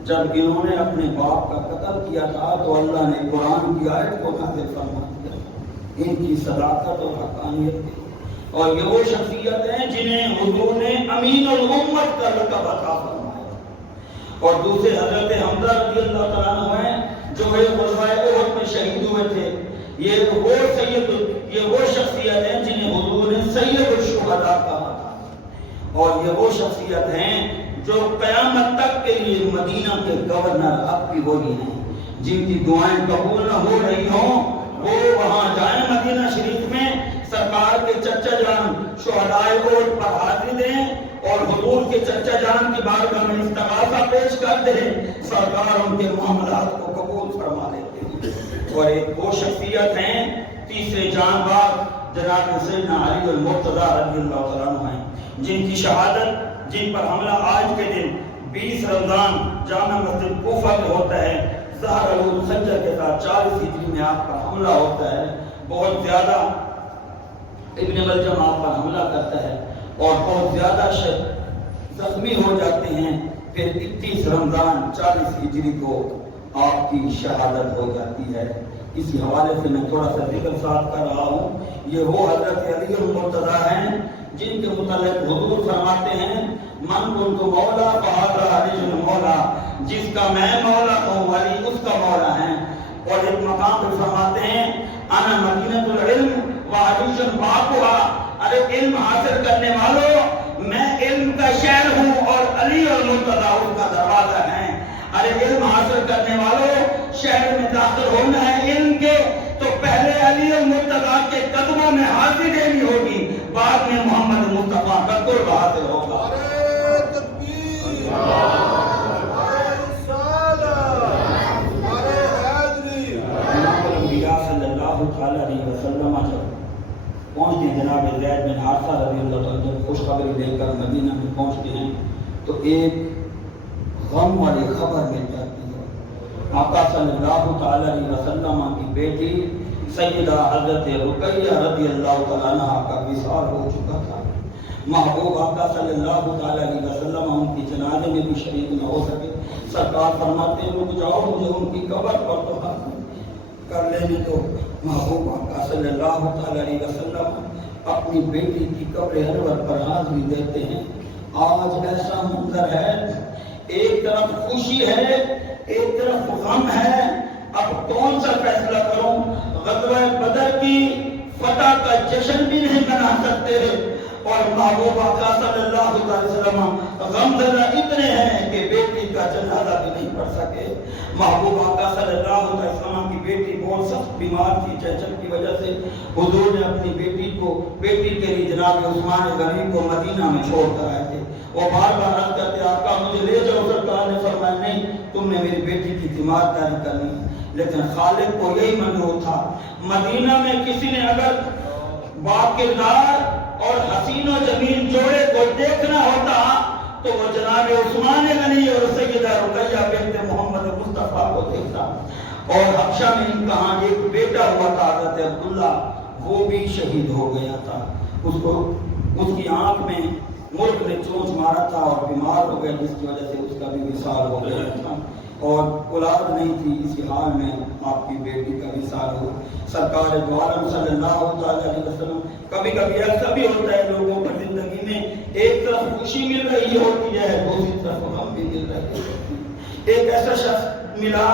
جب انہوں نے اپنے باپ کا قتل کیا تھا تو اللہ نے قرآن کی آیت کو نازل فرما دیا، ان کی صداقت اور حقانیت تھی۔ اور یہ وہ شخصیت ہیں جنہیں حضور نے امین الامت کا لقب عطا فرمایا۔ اور دوسرے حضرت حمزہ رضی اللہ تعالیٰ عنہ ہیں جو غزوہ احد میں شہید ہوئے تھے۔ یہ وہ شخصیت ہیں جنہیں حضور نے سید الشہداء کہا تھا، اور یہ وہ شخصیت ہیں جو قیامت تک کے لیے مدینہ کے گورنر اب بھی وہی ہیں، جن کی دعائیں قبول نہ ہو رہی ہوں وہ وہاں جائیں مدینہ شریف میں، سرکار کے چچا جان شہدائے احد پر حاضری دیں اور حضور کے چچا جان کی بارگاہ میں استغاثہ پیش کر دیں، سرکار ان کے معاملات کو قبول فرما لیتے ہیں۔ اور ایک وہ شخصیت ہیں تیسرے جان باز جناب سیدنا علی المرتضیٰ رضی اللہ تعالیٰ عنہ ہیں، جن کی شہادت، جن پر حملہ آج کے دن 20 رمضان جامع مسجد کوفہ میں ہوتا ہے، ظہر الخنجر کے ساتھ 40 ہجری میں آپ پر حملہ ہوتا ہے، بہت زیادہ ابن ملجم آپ پر حملہ کرتا ہے اور بہت زیادہ زخمی ہو جاتے ہیں، پھر 31 رمضان 40 ہجری کو آپ کی شہادت ہو جاتی ہے۔ اسی حوالے سے میں تھوڑا سا ذکر ساتھ کر رہا ہوں، یہ وہ حضرت علی المرتضیٰ ہیں جن کے متعلق حضور فرماتے ہیں من کنت مولا فہذا علی مولا، جس کا میں مولا ہوں علی اس کا مولا ہے۔ اور ایک مقام پر فرماتے ہیں انا مدینۃ العلم وعلی بابھا، ارے علم حاصل کرنے والوں میں علم کا شہر ہوں اور علی اور مرتضیٰ اس کا دروازہ ہے۔ ارے علم حاصل کرنے والوں شہر میں داخل ہونا ہے علم کے تو پہلے علی اور مرتضیٰ کے قدموں میں حاضری دینی ہوگی، بعد میں محمد مصطفیٰ کا قرب حاصل ہوگا۔ نعرہ تکبیر، نعرہ رسالت، نعرہ حیدری۔ امام الانبیاء صلی اللہ تعالی علیہ وسلم جب پہنچتے ہیں، جناب زید بن حارثہ رضی اللہ تعالیٰ جب خوشخبری لے کر مدینہ میں پہنچتے ہیں تو ایک غم والی خبر مل جاتی ہے۔ آقا صلی اللہ تعالی علیہ وسلم کی بیٹی سیدہ حضرت رقیہ رضی اللہ تعالیٰ عنہ کا وصال ہو چکا تھا۔ محبوب آقا صلی اللہ تعالی علیہ وسلم ان کی جنازے میں بھی شریک نہ ہو سکے، سرکار فرماتے ہیں رک جاؤ مجھے ان کی قبر پر تو ہاتھ کر لینے دو۔ محبوب آقا صلی اللہ تعالی علیہ وسلم اپنی بیٹی کی قبر انور پر حاضری دیتے ہیں۔ آج ایسا منظر ہے، ایک طرف خوشی ہے ایک طرف غم ہے، اب کون سا فیصلہ کروں؟ غزوہ بدر کی فتح کا جشن بھی نہیں منا سکتے اور محبوب آقا صلی اللہ علیہ وسلم غمزدہ اتنے ہیں کہ بیٹی کا جنازہ بھی نہیں پڑھ سکے۔ محبوب آقا صلی اللہ علیہ وسلم کی بیٹی بہت سخت بیمار تھی، چہچل کی وجہ سے حضور نے اپنی بیٹی کے لیے جناب عثمان غنی کو مدینہ میں چھوڑ کر آئے تھے۔ وہ بار بار عرض کرتے آقا مجھے لے جاؤ، سرکار نے فرمایا نہیں، تم نے میری بیٹی کی تیمارداری کرنی ہے۔ لیکن خالق کو یہی منظور تھا، مدینہ میں کسی نے اگر باکردار اور حسین و جمیل جوڑے کو دیکھنا ہوتا تو وہ جناب عثمان غنی اور سیدہ رقیہ بنت محمد مصطفیٰ کو دیکھتا۔ اور حبشہ میں ان کا ایک بیٹا ہوا تھا حضرت عبداللہ، وہ بھی شہید ہو گیا تھا، اس کی آنکھ میں ملک نے چونچ مارا تھا اور بیمار ہو گیا، جس کی وجہ سے اس کا بھی وصال ہو گیا تھا اور اولاد نہیں تھی۔ اسی حال میں آپ کی بیٹی کا وصال ہوا۔ سرکار دو عالم صلی اللہ علیہ وسلم، کبھی کبھی ایسا بھی ہوتا ہے لوگوں پر زندگی میں ایک طرف خوشی مل رہی ہوتی ہے، دوسری طرف غم بھی مل رہی ہوتی ہے۔ ایک ایسا شخص ملا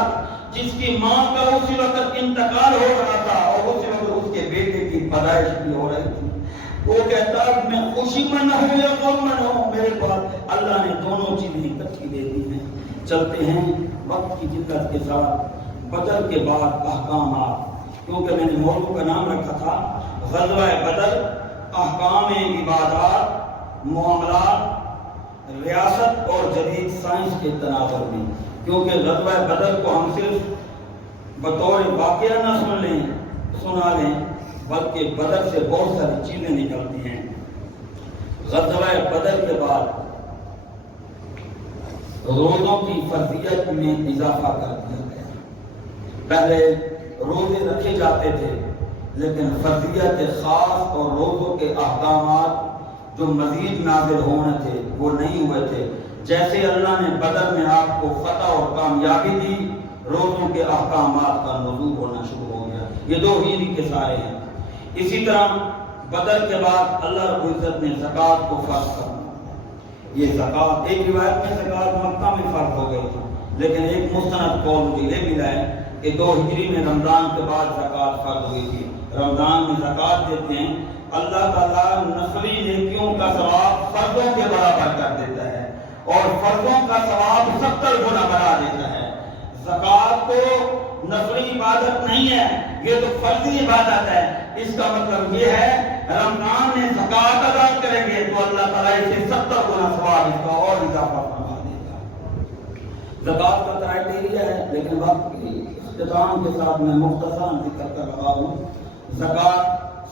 جس کی ماں کا اسی وقت انتقال ہو رہا تھا اور اسی وقت اس کے بیٹے کی پیدائش بھی ہو رہی تھی۔ وہ کہتا میں خوشی مناؤں یا غم مناؤں، میرے پاس اللہ نے دونوں چیزیں اکٹھی دے دی ہیں۔ چلتے ہیں وقت کی جدت کے ساتھ بدر کے بعد احکامات، کیونکہ میں نے موضوع کا نام رکھا تھا غزوہ بدر، احکام عبادات، معاملات، ریاست اور جدید سائنس کے تناظر میں، کیونکہ غزوہ بدر کو ہم صرف بطور واقعہ نہ سنا لیں بلکہ بدر سے بہت ساری چیزیں نکلتی ہیں۔ غزوہ بدر کے بعد روزوں کی فرضیت میں اضافہ کر دیا گیا۔ پہلے روزے رکھے جاتے تھے لیکن فرضیت خاص اور روزوں کے احکامات جو مزید نازل ہونے تھے وہ نہیں ہوئے تھے۔ جیسے اللہ نے بدر میں آپ کو فتح اور کامیابی دی، روزوں کے احکامات کا نزول ہونا شروع ہو گیا۔ یہ دو ہیری کے سارے ہیں۔ اسی طرح بدر کے بعد اللہ رب العزت نے زکوٰۃ کو فرض کر دیا۔ یہ زکوٰۃ ایک روایت میں زکوٰۃ مکہ میں فرض ہو گئی تھی، لیکن ایک مستند قول مجھے یہ ملا ہے کہ 2 ہجری میں رمضان کے بعد زکوٰۃ فرض ہوئی تھی۔ رمضان میں زکوٰۃ دیتے ہیں، اللہ تعالیٰ نفلی نیکیوں کا ثواب فرضوں کے برابر کر دیتا ہے اور فرضوں کا ثواب 70 گنا بڑھا دیتا ہے۔ زکوٰۃ کو نفلی عبادت نہیں ہے، یہ تو فرضی عبادت ہے، اس کا مطلب یہ ہے رمضان میں زکات ادا کریں گے تو اللہ تعالیٰ اسے 70 گنا ثواب اس کا اور اضافہ فرما دے گا۔ زکات کا کرائٹیریا ہے، لیکن وقت کی اختتام کے ساتھ میں مختصراً ذکر کر رہا ہوں۔ زکات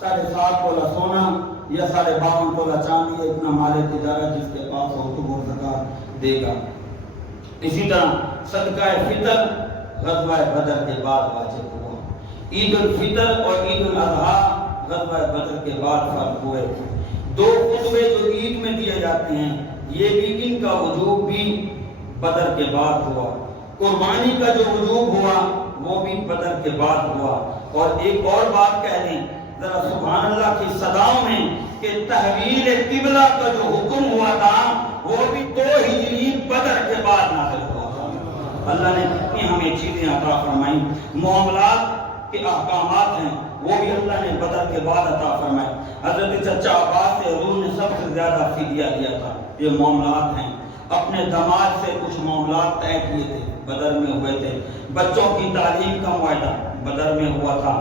7.5 تولہ سونا یا 52.5 تولہ چاندی، اتنا مال تجارت جس کے پاس ہو تو وہ زکات دے گا۔ اسی طرح صدقہ فطر غزوہ بدر کے بعد واجب ہوا۔ عید الفطر اور عید الاضحیٰ غزوہ بدر کے بعد فرض ہوئے۔ 2 خطبے جو عید میں دیے جاتے ہیں یہ بھی ان کا وجوب بھی بدر کے بعد ہوا۔ قربانی کا جو وجوب ہوا وہ بھی بدر کے بعد ہوا۔ اور ایک اور بات کہہ دیں ذرا سبحان اللہ کی صداؤں میں کہ تحویل قبلہ کا جو حکم ہوا تھا وہ بھی 2 ہجری بدر کے بعد نازل ہوا تھا۔ اللہ نے کتنی ہمیں چیزیں عطا فرمائیں، معاملات کے احکامات ہیں وہ بھی اللہ نے بدر کے بعد عطا فرمائے۔ حضرت چچا عباس سے حضور نے سب سے زیادہ فدیہ دیا تھا، یہ معاملات ہیں۔ اپنے دماد سے کچھ معاملات طے کیے تھے، بدر میں ہوئے تھے۔ بچوں کی تعلیم کا معاہدہ بدر میں ہوا تھا۔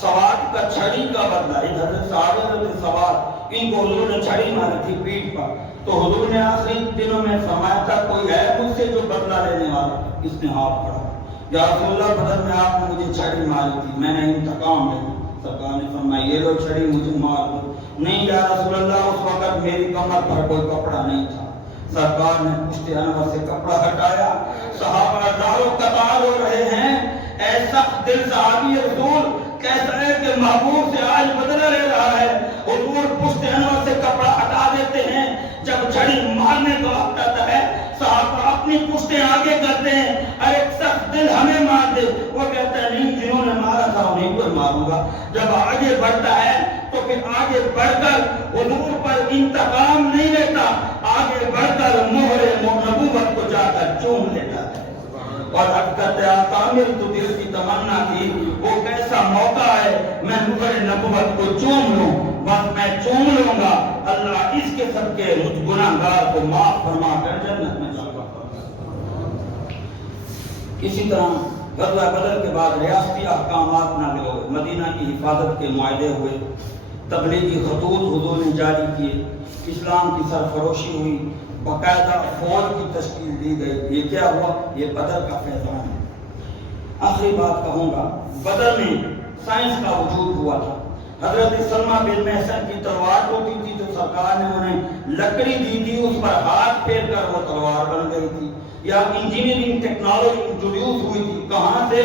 سواد کا چھڑی کا بدلہ، ایک حضرت صاحب حضرت سواد، ان کو حضور نے چھڑی ماری تھی پیٹھ پر، تو حضور نے آخری دنوں میں فرمایا تھا کوئی ہے مجھ سے جو بدلہ لینے والا؟ اس نے ہاتھ پڑھا، یا رسول اللہ بدر میں آپ نے مجھے چھڑی ماری تھی، میں نے انتقام لیا۔ سرکار نے فرمایا یہ لو چھڑی مجھے مار دو۔ نہیں یا رسول اللہ اس وقت میری کمر پر کوئی کپڑا نہیں تھا۔ سرکار نے پشت انور سے کپڑا ہٹایا، صحابہ دارو قطار ہو رہے ہیں، اے سخت دل صحابی رسول کیسا ہے کہ محبوب سے آج بدلہ لے رہا ہے۔ حضور پشت انور سے کپڑا ہٹا دیتے ہیں، جب چھڑی مارنے کا وقت آتا ہے صحابہ اپنی پشتیں آگے کرتے ہیں، ارے سخت دل ہمیں مار دے۔ وہ کہتا ہے نہیں، جنہوں نے مارا تھا انہیں کو ماروں گا۔ جب آگے بڑھتا ہے تو پھر آگے بڑھ کر حضور پر انتقام نہیں لیتا، آگے بڑھ کر مہر نبوت کو جا کر چوم لیتا ہے۔ اور اب کہتے ہیں آقا میری تو دل کی تمنا تھی، وہ کیسا موقع ہے میں مہر نبوت کو چوم لوں، بس میں چوم لوں گا، اللہ اس کے صدقے مجھ گناہگار کو معاف فرما کر جنت میں جائے گا۔ اسی طرح غزوہ بدر کے بعد ریاستی احکامات نازل ہوئے، مدینہ کی حفاظت کے معاہدے ہوئے، تبلیغی خطوط حضور نے جاری کیے، اسلام کی سرفروشی ہوئی، باقاعدہ فوج کی تشکیل دی گئی۔ یہ کیا ہوا؟ یہ بدر کا فیضان ہے۔ آخری بات کہوں گا، بدر میں سائنس کا وجود ہوا تھا۔ حضرت سلمہ بن محسن کی تلوار ٹوٹی تھی تو سرکار نے انہیں لکڑی دی تھی، اس پر ہاتھ پھیر کر وہ تلوار بن گئی تھی۔ یا انجینئرنگ ٹیکنالوجی انٹروڈیوس ہوئی تھی، کہاں سے؟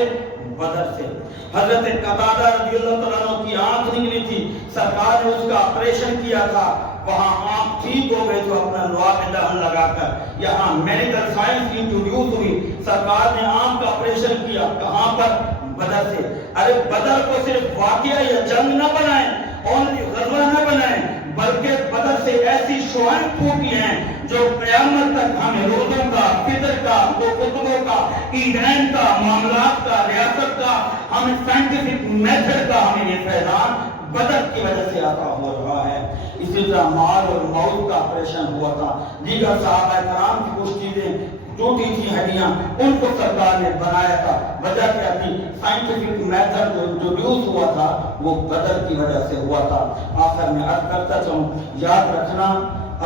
بدر سے۔ حضرت قتادہ رضی اللہ تعالیٰ عنہ کی آنکھ نکلی تھی، سرکار نے اس کا آپریشن کیا تھا، وہاں آنکھ ٹھیک ہو گئی تو اپنا لعاب دہن لگا کر یہاں میڈیکل سائنس انٹروڈیوس ہوئی، سرکار نے آنکھ کا آپریشن کیا، کہاں پر؟ بدر سے۔ ارے بدر کو صرف واقعہ یا جنگ نہ بنائیں، اونلی غزوہ نہ بنائیں، بلکہ بدر سے ایسی شعائیں پھوٹی ہیں جو قیامت تک ہمیں روزوں کا، فطر کا، خطبوں کا، عیدین کا، معاملات کا، ریاست کا، ہمیں سائنٹیفک میتھڈ کا ہمیں یہ فیضان بدر کی وجہ سے عطا ہو رہا ہے۔ اسی طرح مال اور موت کا آپریشن ہوا تھا، دیگر صحابہ کرام کی کچھ چیزیں ٹوٹی تھی ہڈیاں، ان کو سرکار نے بنایا تھا۔ وجہ کیا تھی؟ سائنٹیفک میتھڈ جو انٹروڈیوس ہوا تھا وہ بدر کی وجہ سے ہوا تھا۔ آخر میں عرض کرتا چاہوں، یاد رکھنا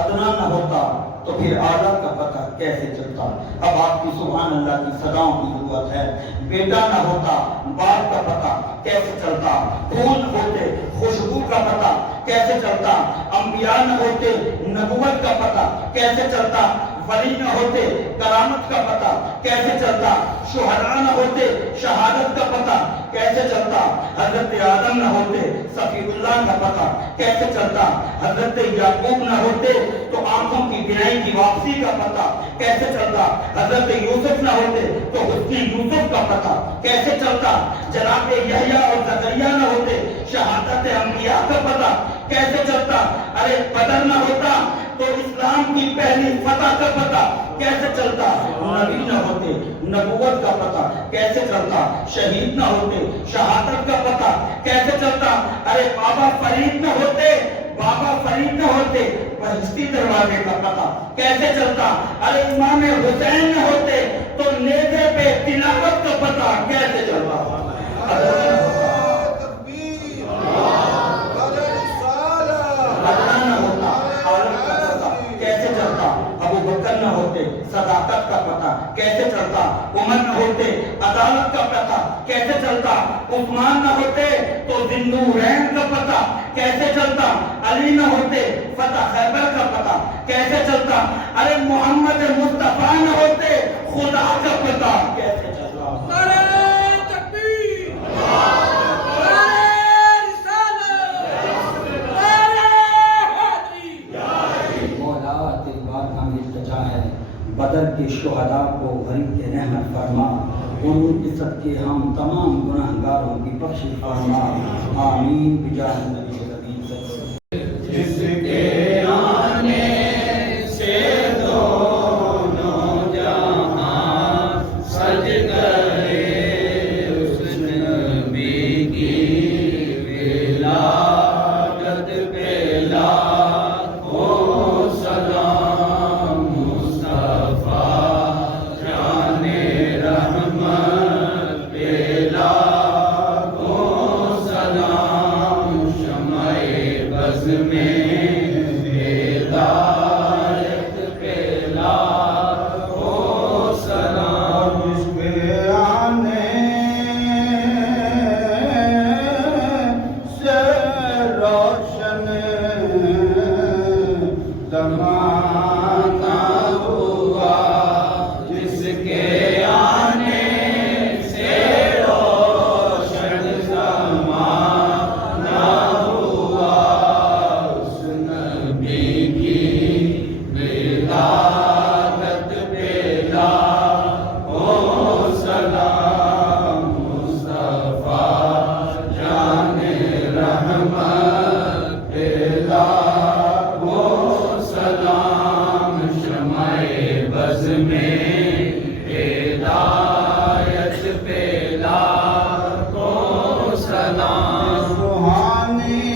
ادنا نہ ہوتا تو پھر اعلیٰ کا پتہ کیسے چلتا۔ اب آپ کی سبحان اللہ کی صداؤں کی ضرورت ہے۔ بیٹا نہ ہوتا باپ کا پتہ کیسے چلتا، پھول نہ ہوتے خوشبو کا پتہ کیسے چلتا، انبیاء نہ ہوتے نبوت کا پتہ کیسے چلتا، ولی نہ ہوتے کرامت کا پتہ کیسے چلتا، شہداء نہ ہوتے شہادت کا پتہ کیسے چلتا، حضرت آدم نہ ہوتے صفی اللہ کا پتہ کیسے چلتا، حضرت یعقوب نہ ہوتے تو آنکھوں کی بینائی کی واپسی کا پتہ کیسے چلتا، حضرت یوسف نہ ہوتے تو حسن یوسف کا پتہ کیسے چلتا، جناب یحییٰ اور زکریا نہ ہوتے شہادت انبیاء کا پتہ کیسے چلتا۔ ارے بدر نہ ہوتا تو اسلام کی پہلی فتح کا پتہ کیسے چلتا، نبی نہ ہوتے نبوت کا پتہ کیسے چلتا، شہید نہ ہوتے شہادت کا پتہ کیسے چلتا، ارے بابا فرید نہ ہوتے بہشتی دروازے کا پتہ کیسے چلتا، ارے امام حسین نہ ہوتے تو نیزے پہ تلاوت کا پتہ کیسے چلتا۔ کا پتہ کیسے چلتا؟ عمر نہ ہوتے عدالت کا پتہ کیسے چلتا؟ عثمان نہ ہوتے تو ذوالنورین کا پتہ کیسے چلتا؟ علی نہ ہوتے فتح خیبر کا پتہ کیسے چلتا؟ ارے محمد مصطفیٰ نہ ہوتے خدا کا پتہ کیسے چلتا؟ نعرہ تکبیر، نعرہ رسالت، نعرہ حیدری۔ مولا تیری بارگاہ میں التجا ہے، بدر کے شہداء کو غریب رحمت فرما، ان کے صدقے ہم تمام گناہگاروں کی بخشش فرما، آمین بجاہ نبی کریم صلی اللہ علیہ وسلم۔ جس کے آنے سے دونوں جہاں سج گئے، اس نبی کی ولادت پہ لاکھوں سلام، مصطفیٰ جان رحمت پہ لاکھوں سلام، شمع بز میں ہدایت پہ لاکھوں سلام۔ جس کے آنے سے روشن زمانہ ہوا، جس کے آنے سے روشن زمانہ ہوا، اس نبی کی ولادت پہ لاکھوں سلام، مصطفیٰ جان رحمت پہ لاکھوں سلام، شمع بز میں ہدایت پہ لاکھوں سلام۔ روحانی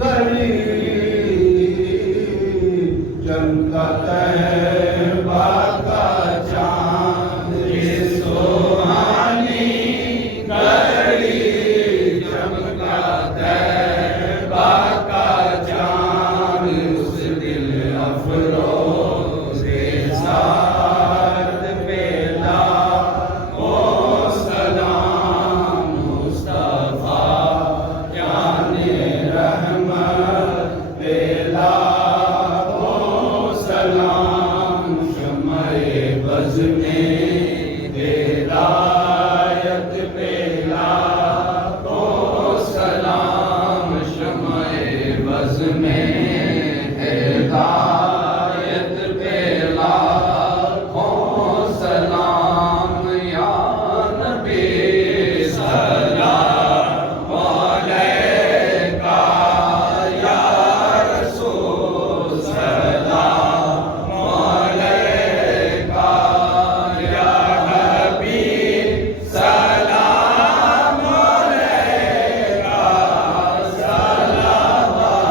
گلی چمکا طیبہ کا چاند، یہ سوہانی گھڑی چمکا طیبہ کا چاند، اس دل افروز سعد پہ لاکھوں سلام، مصطفیٰ جان رحمت پہ لاکھوں سلام، شمع بز میں ہدایت پہ لاکھوں سلام، شمع بز میں ہدایت پہ لاکھوں سلام، یا نبی سلام علیکہ، یا رسول سلام علیکہ، یا حبیب سلام علیکہ، صلوات